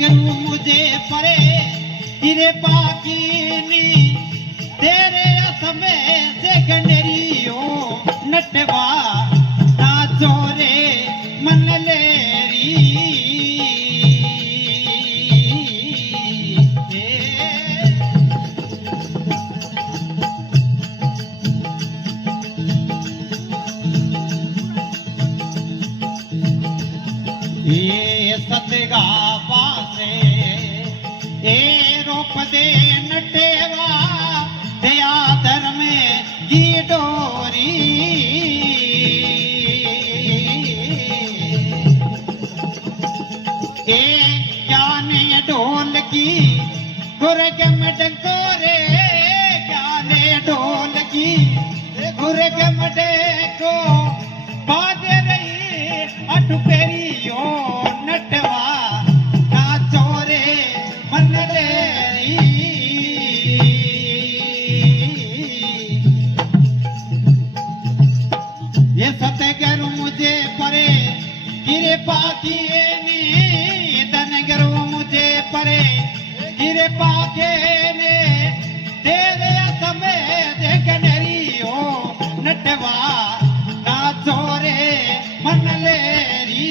गुरु मुझे परे गिरे पाकीनी तेरे समय से गंडेरियो नटवा ना जोरे मन लेरी ये सतगा पासे ए रूप दे नटेवा दया धर्म की डोरी ए ज्ञान ढोल की गुरगम डंकोरे ज्ञान ढोल की गुरगम को बाज रही अटुपेरियो नटवा ना चोरे मन लेरी ये सतगुरु मुझे परे गिरे पाकिए नी धन गुरु मुझे परे गिरे पाके ने तेरे समय देखनरियो नटवा ना चोरे मन लेरी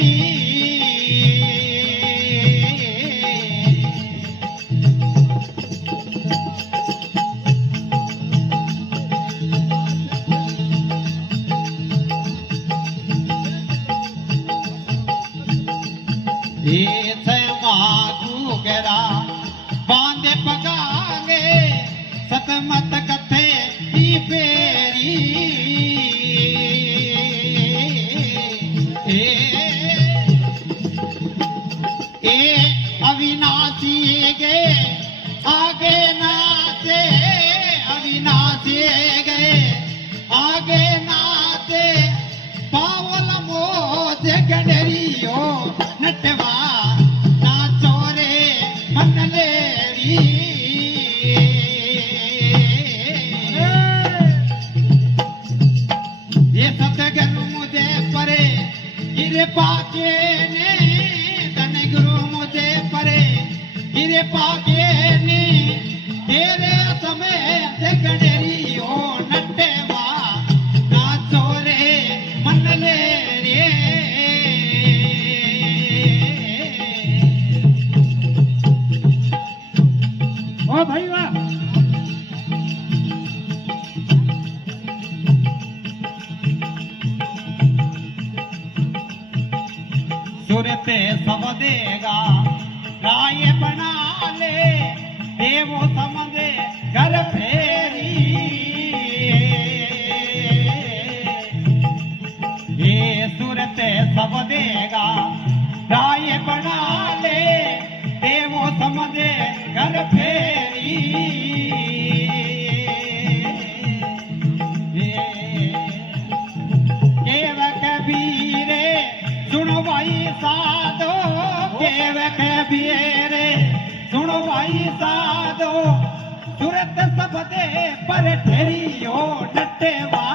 मागूगरा बांधे पकागे सतमत कथे की फेरी ए अविनाशी गे आगे नाचे अविनाशी गे आगे नाचे पावल मोज गंडरियो नटवा ना चोरे मन लेरी ये सतगुरु मुझे परे गिरे पाके ने धन गुरु मुझे परे गिरे पाके ने तेरे समय से गंडेरियो नटवा ना चोरे मन लेरी ओ भाई वाह सुरते सब देगा गाय बना ले देवो समझे घर फेरी ये सुरते सब देगा गाय बना ले देवो समझे घर फेरी केव कबीरे सुनो भाई साधो केव कबीरे सुनो भाई साधो सूरत सब दे पर ठहरियो नटेवा